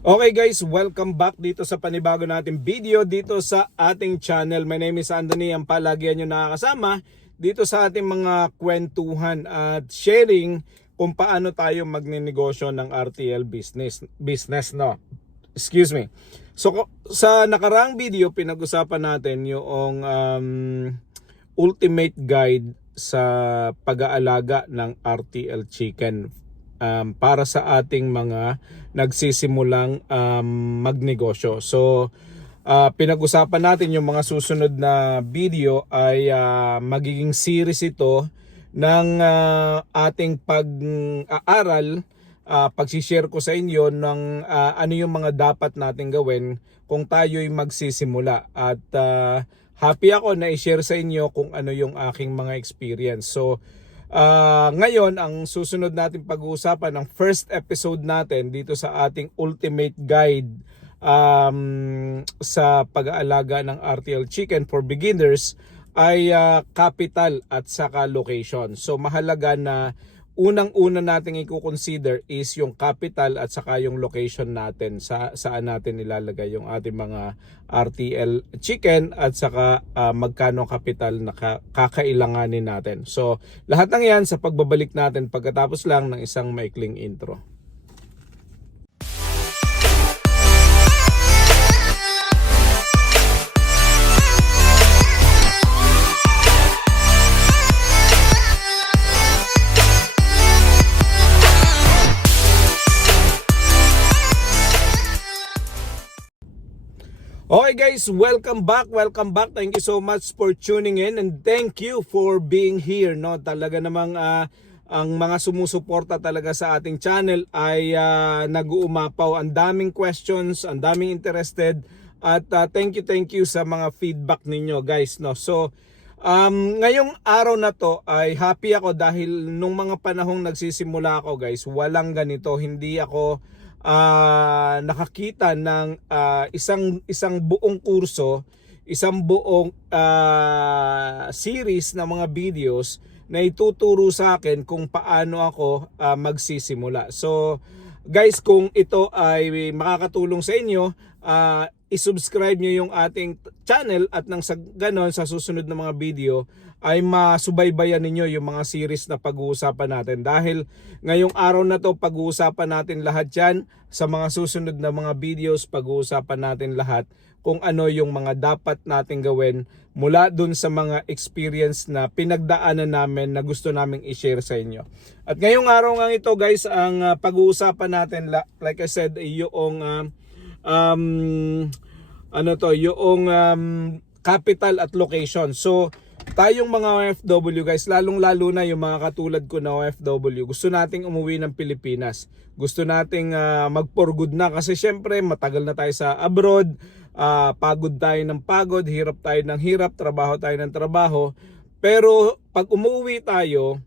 Okay guys, welcome back dito sa panibago nating video dito sa ating channel. My name is Anthony, ang palagi nyo nakakasama dito sa ating mga kwentuhan at sharing kung paano tayo magninegosyo ng RTL business no. Excuse me. So sa nakaraang video pinag-usapan natin yung ultimate guide sa pag-aalaga ng RTL chicken para sa ating mga nagsisimulang magnegosyo. So pinag-usapan natin yung mga susunod na video ay magiging series ito ng ating pag-aaral, pag-share ko sa inyo ng ano yung mga dapat natin gawin kung tayo'y magsisimula. At happy ako na i-share sa inyo kung ano yung aking mga experience. So ngayon, ang susunod natin pag-uusapan, ang first episode natin dito sa ating ultimate guide sa pag-aalaga ng RTL chicken for beginners ay capital at saka location. So mahalaga na unang-una nating i-consider is yung capital at saka yung location natin, saan natin ilalagay yung ating mga RTL chicken at saka magkano capital na kakailanganin natin. So lahat ng yan sa pagbabalik natin pagkatapos lang ng isang maikling intro. Okay guys, welcome back. Thank you so much for tuning in and thank you for being here, no. Talaga namang ang mga sumusuporta talaga sa ating channel ay nag-uumapaw. Ang daming questions, ang daming interested at thank you sa mga feedback ninyo, guys, no. So ngayong araw na to ay happy ako dahil nung mga panahong nagsisimula ako, guys, walang ganito. Hindi ako nakakita ng isang buong kurso, isang buong series ng mga videos na ituturo sa akin kung paano ako magsisimula. So guys, kung ito ay makakatulong sa inyo, i-subscribe nyo yung ating channel at nang sa ganon sa susunod na mga video ay masubaybayan ninyo yung mga series na pag-uusapan natin. Dahil ngayong araw na to pag-uusapan natin lahat yan. Sa mga susunod na mga videos pag-uusapan natin lahat kung ano yung mga dapat natin gawin mula dun sa mga experience na pinagdaanan namin na gusto naming i-share sa inyo. At ngayong araw nga ito, guys, ang pag-uusapan natin, like I said, yung yung capital at location. So tayong mga OFW, guys, lalong-lalo na yung mga katulad ko na OFW, gusto nating umuwi ng Pilipinas. Gusto nating mag-for good na kasi syempre matagal na tayo sa abroad, pagod tayo ng pagod, hirap tayo ng hirap, trabaho tayo ng trabaho. Pero pag umuwi tayo,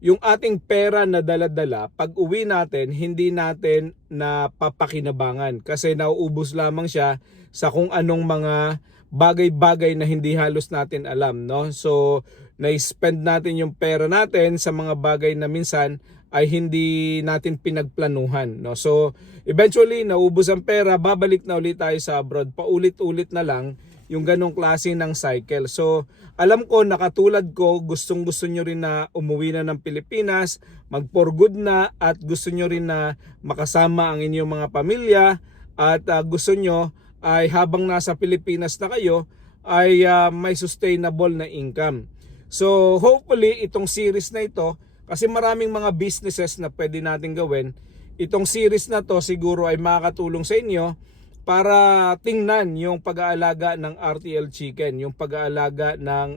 yung ating pera na dala-dala, pag uwi natin, hindi natin napapakinabangan kasi nauubos lamang siya sa kung anong mga bagay-bagay na hindi halos natin alam, no? So na-spend natin yung pera natin sa mga bagay na minsan ay hindi natin pinagplanuhan, no? So eventually naubos ang pera, babalik na ulit tayo sa abroad, paulit-ulit na lang yung ganong klase ng cycle. So alam ko na katulad ko, gustong-gusto nyo rin na umuwi na ng Pilipinas, mag-for good na, at gusto nyo rin na makasama ang inyong mga pamilya, at gusto nyo ay habang nasa Pilipinas na kayo ay may sustainable na income. So hopefully itong series na ito, kasi maraming mga businesses na pwede natin gawin, itong series na to siguro ay makakatulong sa inyo para tingnan yung pag-aalaga ng RTL chicken, yung pag-aalaga ng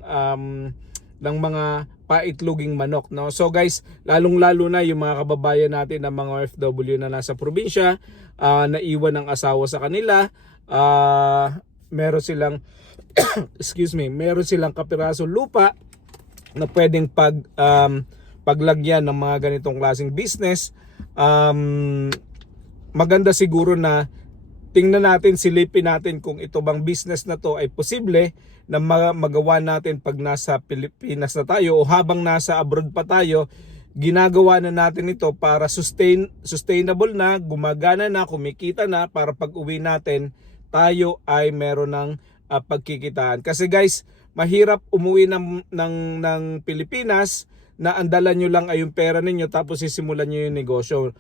mga paitloging manok, no? So guys, lalong-lalo na yung mga kababayan natin na mga OFW na nasa probinsya, naiwan ng asawa sa kanila, meron silang meron silang kapiraso lupa na pwedeng paglagyan ng mga ganitong klaseng business. Maganda siguro na tingnan natin, silipin natin kung ito bang business na to ay posible na magawa natin pag nasa Pilipinas na tayo o habang nasa abroad pa tayo. ginagawa na natin ito para sustainable na, gumagana na, kumikita na, para pag uwi natin tayo ay meron ng pagkikitaan. Kasi guys, mahirap umuwi ng Pilipinas na ang dala nyo lang ay yung pera ninyo tapos sisimulan nyo yung negosyo.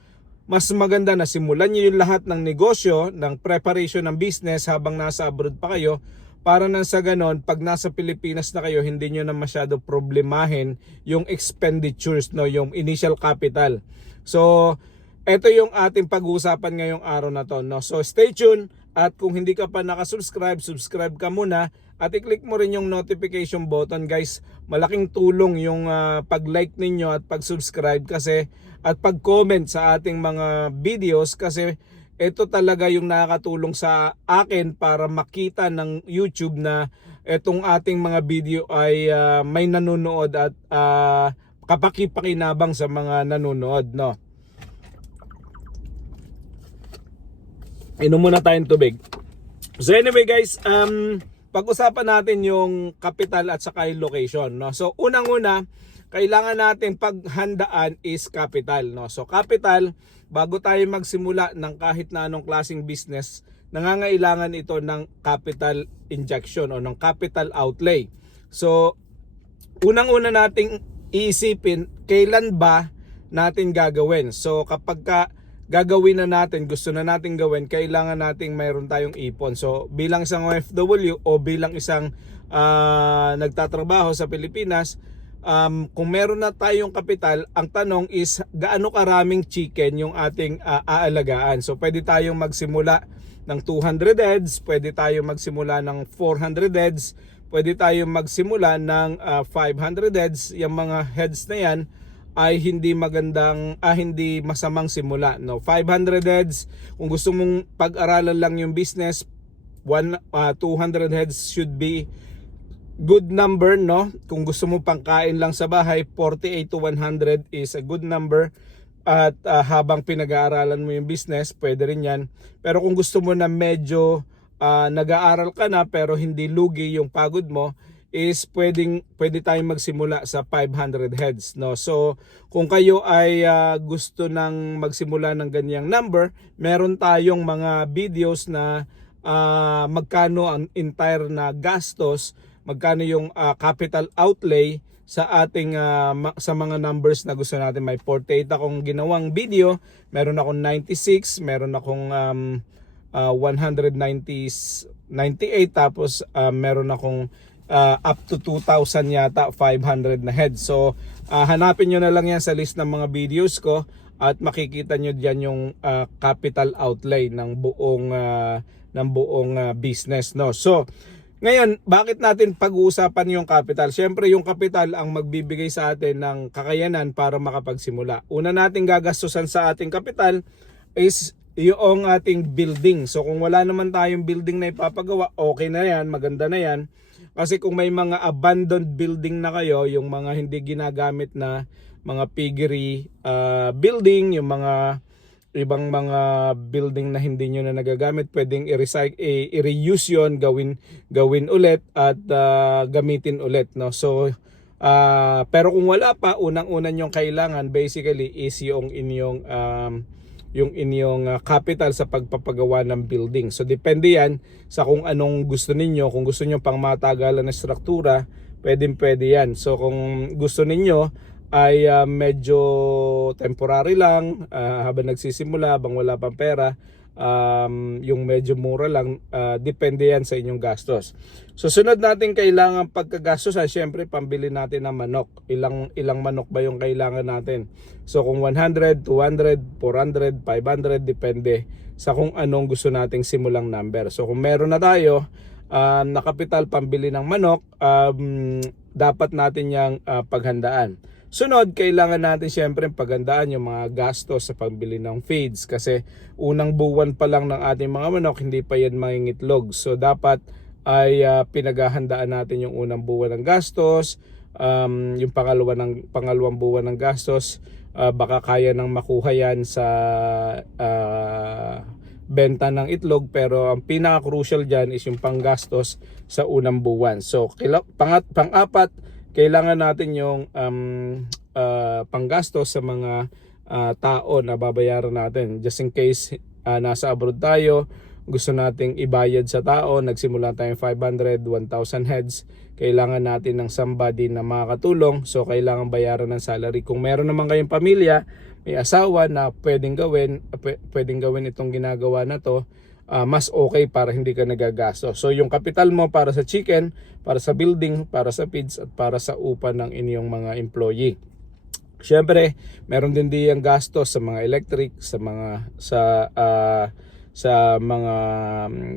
Mas maganda na simulan nyo yung lahat ng negosyo, ng preparation ng business habang nasa abroad pa kayo, para nang sa ganon, pag nasa Pilipinas na kayo, hindi nyo na masyado problemahin yung expenditures, no, yung initial capital. So, ito yung ating pag-uusapan ngayong araw na to, no? So, stay tuned, at kung hindi ka pa nakasubscribe, subscribe ka muna at i-click mo rin yung notification button, guys. Malaking tulong yung pag-like ninyo at pag-subscribe kasi at pag-comment sa ating mga videos, kasi ito talaga yung nakakatulong sa akin para makita ng YouTube na itong ating mga video ay may nanonood at kapaki-pakinabang sa mga nanonood, no? Inom muna tayong tubig. So anyway guys, pag-usapan natin yung capital at saka yung location, no? So unang-una, kailangan natin paghandaan is capital, no? So capital, bago tayo magsimula ng kahit na anong klaseng business, nangangailangan ito ng capital injection o ng capital outlay. So unang-una nating iisipin, kailan ba natin gagawin? So kapag gagawin na natin, gusto na natin gawin, kailangan nating mayroon tayong ipon. So bilang isang OFW o bilang isang nagtatrabaho sa Pilipinas, kung meron na tayong kapital, ang tanong is gaano karaming chicken yung ating aalagaan. So pwede tayong magsimula ng 200 heads, pwede tayong magsimula ng 400 heads, pwede tayong magsimula ng 500 heads. Yung mga heads na yan ay hindi hindi masamang simula, no? 500 heads, kung gusto mong pag-aralan lang yung business, 200 heads should be good number, no? Kung gusto mo pangkain lang sa bahay, 48 to 100 is a good number. At habang pinag-aaralan mo yung business, pwede rin yan. Pero kung gusto mo na medyo nag-aaral ka na pero hindi lugi yung pagod mo, is pwede tayong magsimula sa 500 heads, no? So kung kayo ay gusto nang magsimula ng ganyang number, meron tayong mga videos na magkano ang entire na gastos, magkano yung capital outlay sa ating sa mga numbers na gusto natin. May 48 akong ginawang video, meron akong 96, meron akong 198, tapos meron akong up to 2,000 yata 500 na heads. So hanapin nyo na lang yan sa list ng mga videos ko at makikita nyo dyan yung capital outlay ng buong business, no? So ngayon, bakit natin pag-uusapan yung capital? Siyempre yung capital ang magbibigay sa atin ng kakayanan para makapagsimula. Una nating gagastusan sa ating capital is yung ating building. So kung wala naman tayong building na ipapagawa, okay na yan, maganda na yan. Kasi kung may mga abandoned building na kayo, yung mga hindi ginagamit na mga piggery building, yung mga ibang mga building na hindi nyo na nagagamit, pwedeng i-reuse yun, gawin ulit at gamitin ulit, no? So pero kung wala pa, unang-una nyong kailangan basically is yung inyong capital sa pagpapagawa ng building. So depende yan sa kung anong gusto ninyo. Kung gusto niyo pang matagalan na struktura, pwede yan. So kung gusto ninyo ay medyo temporary lang, habang nagsisimula, habang wala pang pera, yung medyo mura lang, depende yan sa inyong gastos. So sunod natin kailangan pagkagastosan, syempre pambili natin ng manok. Ilang manok ba yung kailangan natin? So kung 100, 200, 400, 500, depende sa kung anong gusto nating simulang number. So kung meron na tayo na kapital pambili ng manok, dapat natin yang paghandaan. Sunod, kailangan natin syempre paghandaan yung mga gastos sa pagbili ng feeds, kasi unang buwan pa lang ng ating mga manok, hindi pa yan mangingitlog. So dapat ay pinaghahandaan natin yung unang buwan ng gastos, yung pangalawang buwan ng gastos, baka kaya nang makuha yan sa benta ng itlog, pero ang pinaka-crucial dyan is yung panggastos sa unang buwan. So pang-apat, kailangan natin yung panggastos sa mga tao na babayaran natin. Just in case nasa abroad tayo, gusto nating ibayad sa tao, nagsimula tayong 500, 1,000 heads, kailangan natin ng somebody na makakatulong, so kailangan bayaran ng salary. Kung meron naman kayong pamilya, may asawa na pwedeng gawin itong ginagawa na to, mas okay para hindi ka nagagasto. So yung kapital mo para sa chicken, para sa building, para sa feeds, at para sa upa ng inyong mga employee. Siyempre, meron din diyang gastos sa mga electric, sa mga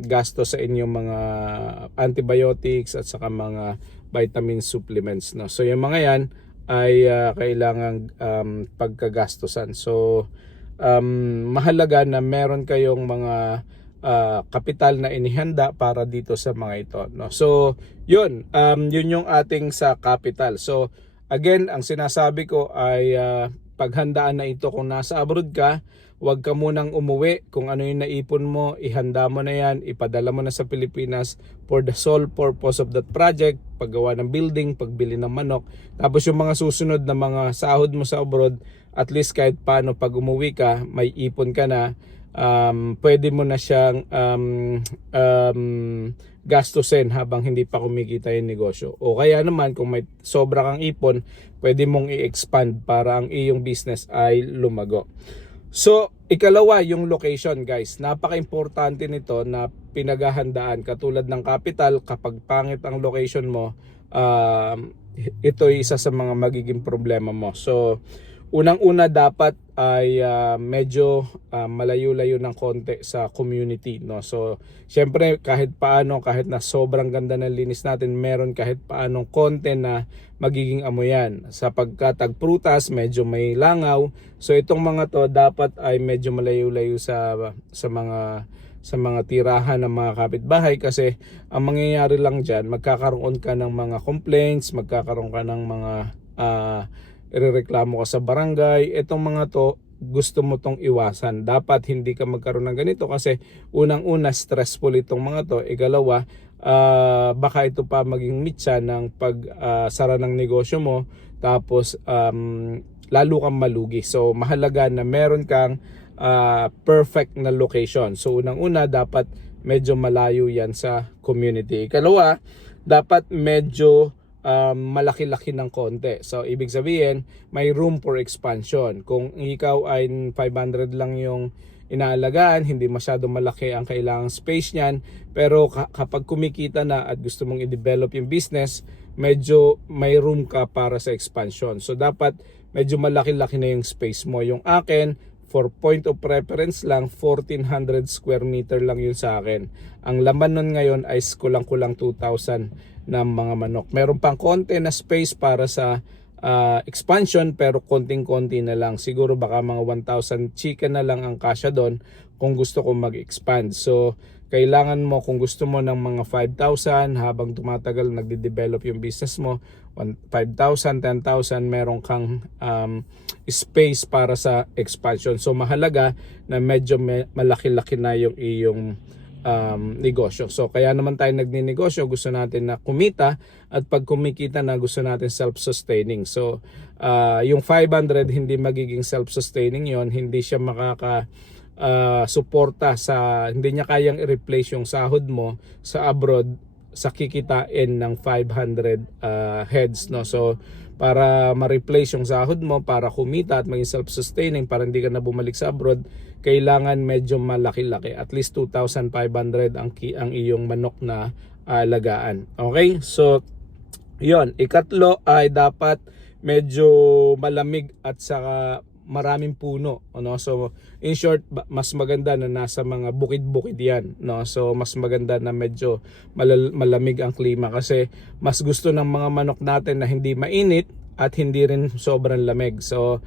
gastos sa inyong mga antibiotics at saka mga vitamin supplements, no. So yung mga yan ay kailangang pagkagastosan. So mahalaga na meron kayong mga kapital na inihanda para dito sa mga ito, no. So yun yung ating sa capital. So again, ang sinasabi ko ay paghandaan na ito. Kung nasa abroad ka, huwag ka munang umuwi. Kung ano yung naipon mo, ihanda mo na yan, ipadala mo na sa Pilipinas for the sole purpose of that project, paggawa ng building, pagbili ng manok. Tapos yung mga susunod na mga sahod mo sa abroad, at least kahit paano pag umuwi ka, may ipon ka na, pwede mo na siyang gastusin habang hindi pa kumikita yung negosyo. O kaya naman kung may sobra kang ipon, pwede mong i-expand para ang iyong business ay lumago. So, ikalawa yung location, guys. Napaka-importante nito na pinaghahandaan. Katulad ng capital, kapag pangit ang location mo, ito ay isa sa mga magiging problema mo. So, unang-una dapat ay medyo malayo-layo ng konti sa community, no. So syempre kahit na sobrang ganda ng linis natin, meron kahit paanong konti na magiging amoyan, sapagkat prutas medyo may langaw. So itong mga to dapat ay medyo malayo-layo sa mga tirahan ng mga kapitbahay, kasi ang mangyayari lang diyan, magkakaroon ka ng mga complaints, magkakaroon ka ng mga irereklamo ka sa barangay. Itong mga to, gusto mo tong iwasan. Dapat hindi ka magkaroon ng ganito, kasi unang-una stressful itong mga to. Ikalawa, baka ito pa maging mitya ng sara ng negosyo mo, tapos lalo kang malugi. So mahalaga na meron kang perfect na location. So unang-una, dapat medyo malayo yan sa community. Ikalawa, dapat medyo malaki-laki ng konti. So ibig sabihin, may room for expansion. Kung ikaw ay 500 lang yung inaalagaan, hindi masyado malaki ang kailangang space niyan, pero kapag kumikita na at gusto mong i-develop yung business, medyo may room ka para sa expansion. So dapat medyo malaki-laki na yung space mo. Yung akin, for point of preference lang, 1,400 square meter lang yun sa akin. Ang laman nun ngayon ay kulang-kulang 2,000 ng mga manok. Meron pang konti na space para sa expansion, pero konting-konti na lang. Siguro baka mga 1,000 chicken na lang ang kasya doon kung gusto ko mag-expand. So kailangan mo, kung gusto mo ng mga 5,000 habang tumatagal nagde-develop yung business mo, 5,000, 10,000, meron kang space para sa expansion. So mahalaga na medyo malaki-laki na yung iyong negosyo. So kaya naman tayo nagninegosyo, gusto natin na kumita, at pag kumikita na, gusto natin self-sustaining. So yung 500 hindi magiging self-sustaining yon, hindi siya suporta hindi niya kayang i-replace yung sahod mo sa abroad sa kikitain ng 500 heads, no. So para ma-replace yung sahod mo, para kumita at maging self-sustaining, para hindi ka na bumalik sa abroad, kailangan medyo malaki-laki, at least 2,500 ang iyong manok na alagaan. Okay, so yon. Ikatlo ay dapat medyo malamig at saka maraming puno, no? So in short, mas maganda na nasa mga bukid-bukid yan, no? So mas maganda na medyo malamig ang klima, kasi mas gusto ng mga manok natin na hindi mainit at hindi rin sobrang lamig. So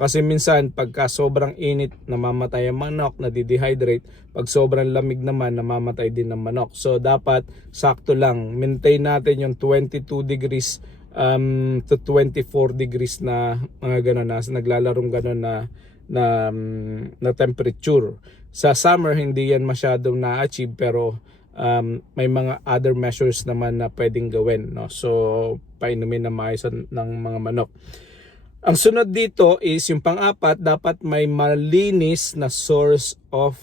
kasi minsan pagka sobrang init, namamatay ang manok, nadidehydrate. Pag sobrang lamig naman, namamatay din ng manok. So dapat sakto lang, maintain natin yung 22 degrees to 24 degrees na mga gano'n, na naglalarong gano'n na temperature. Sa summer hindi yan masyadong na-achieve, pero may mga other measures naman na pwedeng gawin, no? So painumin na maayos ng mga manok. Ang sunod dito is yung pang-apat, dapat may malinis na source of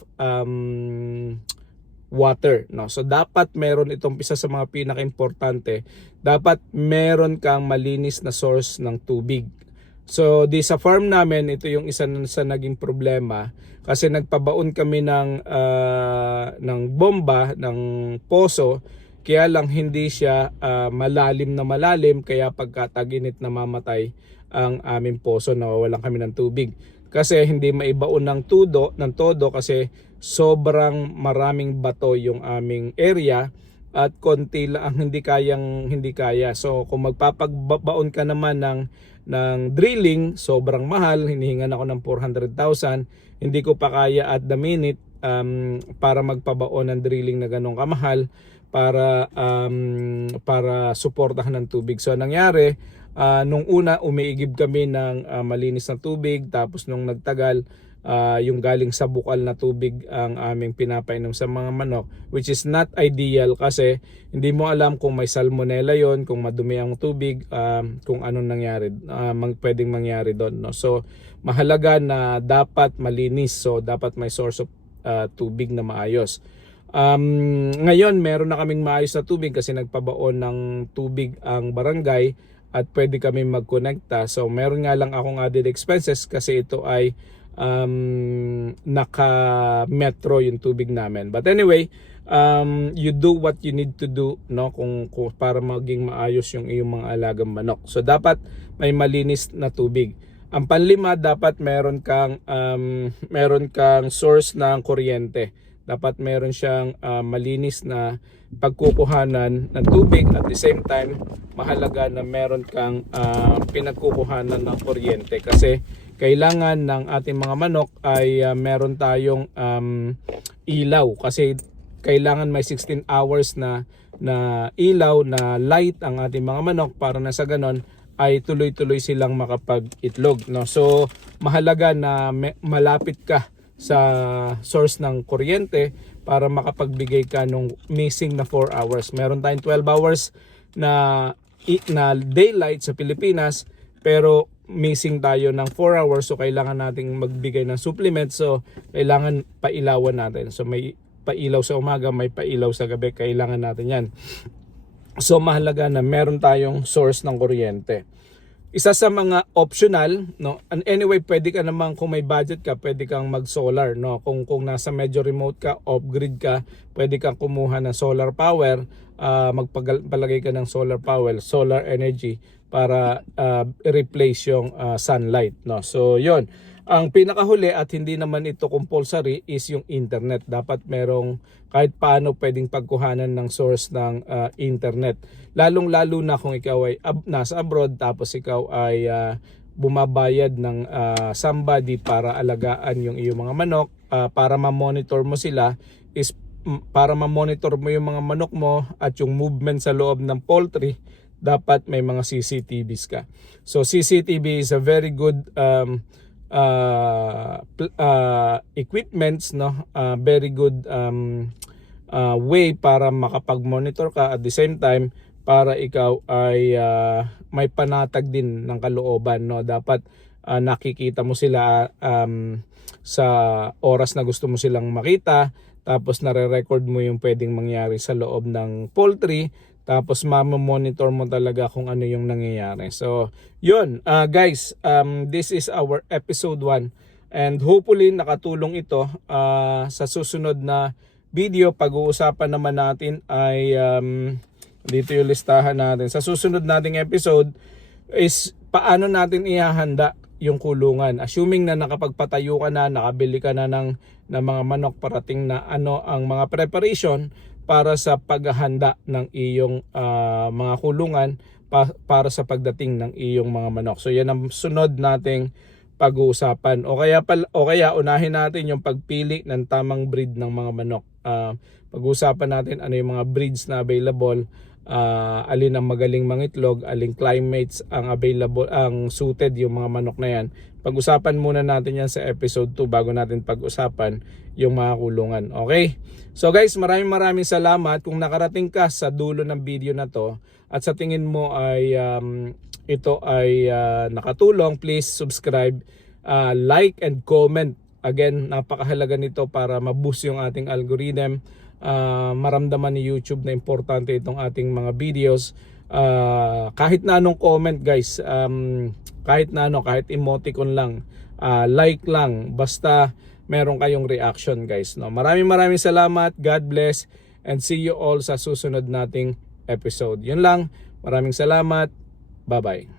water, no? So dapat meron itong isa sa mga pinaka-importante, dapat meron kang malinis na source ng tubig. So di sa farm namin, ito yung isa sa naging problema kasi nagpabaon kami ng bomba, ng poso, kaya lang hindi siya malalim na malalim, kaya pagka tag-init namamatay ang aming poso, nawawalan kami ng tubig. Kasi hindi maibaon ng todo kasi sobrang maraming bato yung aming area at konti lang ang hindi kaya. So kung magpapagbaon ka naman ng drilling, sobrang mahal, hinihingan ako ng 400,000. Hindi ko pa kaya at the minute para magpabaon ng drilling na ganong kamahal para suportahan ng tubig. So nangyari, nung una umiigib kami ng malinis na tubig, tapos nung nagtagal, yung galing sa bukal na tubig ang aming pinapainom sa mga manok, which is not ideal kasi hindi mo alam kung may salmonella yon, kung madumi ang tubig, kung anong nangyari, pwedeng mangyari doon, no? So mahalaga na dapat malinis, so dapat may source of tubig na maayos. Ngayon meron na kaming maayos na tubig kasi nagpabaon ng tubig ang barangay at pwede kami magkonekta. So meron nga lang akong added expenses kasi ito ay naka-metro yung tubig namin. But anyway, you do what you need to do, no, kung para maging maayos yung iyong mga alagang manok. So dapat may malinis na tubig. Ang panlima, dapat meron kang source ng kuryente. Dapat meron siyang malinis na pagkukuhanan ng tubig, at the same time mahalaga na meron kang pinagkukuhanan ng kuryente kasi kailangan ng ating mga manok ay meron tayong ilaw kasi kailangan may 16 hours na ilaw na light ang ating mga manok para na sa ganon ay tuloy-tuloy silang makapag-itlog, no? So mahalaga na malapit ka sa source ng kuryente para makapagbigay ka nung missing na 4 hours. Meron tayong 12 hours na daylight sa Pilipinas, pero missing tayo ng 4 hours, so kailangan nating magbigay ng supplement, so kailangan pailawan natin. So may pailaw sa umaga, may pailaw sa gabi, kailangan natin yan. So mahalaga na meron tayong source ng kuryente. Isa sa mga optional, no, and anyway, pwede ka naman, kung may budget ka, pwede kang mag-solar, no. Kung nasa medyo remote ka, off-grid ka, pwede kang kumuha ng solar power, magpalagay ka ng solar power, solar energy para replace yung sunlight, no. So 'yon. Ang pinakahuli, at hindi naman ito compulsory, is yung internet. Dapat merong kahit paano pwedeng pagkuhanan ng source ng internet. Lalong-lalo na kung ikaw ay nasa abroad, tapos ikaw ay bumabayad ng somebody para alagaan yung iyong mga manok, para ma-monitor mo sila, is para ma-monitor mo yung mga manok mo at yung movement sa loob ng poultry, dapat may mga CCTVs ka. So CCTV is a very good equipments, no, very good way para makapag-monitor ka, at the same time para ikaw ay may panatag din ng kalooban, no. Dapat nakikita mo sila sa oras na gusto mo silang makita, tapos nare-record mo yung pwedeng mangyari sa loob ng poultry, tapos monitor mo talaga kung ano yung nangyayari. So, yun. Guys, this is our episode 1. And hopefully, nakatulong ito. Sa susunod na video, pag-uusapan naman natin ay, dito yung listahan natin. Sa susunod nating episode is paano natin ihahanda yung kulungan. Assuming na nakapagpatayo ka na, nakabili ka na ng mga manok, parating na ano ang mga preparation para sa paghahanda ng iyong mga kulungan para sa pagdating ng iyong mga manok. So yan ang sunod nating pag-uusapan. O kaya unahin natin yung pagpili ng tamang breed ng mga manok. Pag-uusapan natin ano yung mga breeds na available alin ang magaling mangitlog, aling climates ang available, ang suited yung mga manok na yan. Pag-usapan muna natin yan sa episode 2 bago natin pag-usapan yung mga kulungan. Okay? So guys, maraming salamat kung nakarating ka sa dulo ng video na to at sa tingin mo ay ito ay nakatulong. Please subscribe, like and comment. Again, napakahalaga nito para ma-boost yung ating algorithm. Maramdaman ni YouTube na importante itong ating mga videos. Kahit na anong comment guys, kahit emoticon lang, like lang, basta meron kayong reaction guys, no? Maraming salamat. God bless and see you all sa susunod nating episode. Yun lang, maraming salamat. Bye bye.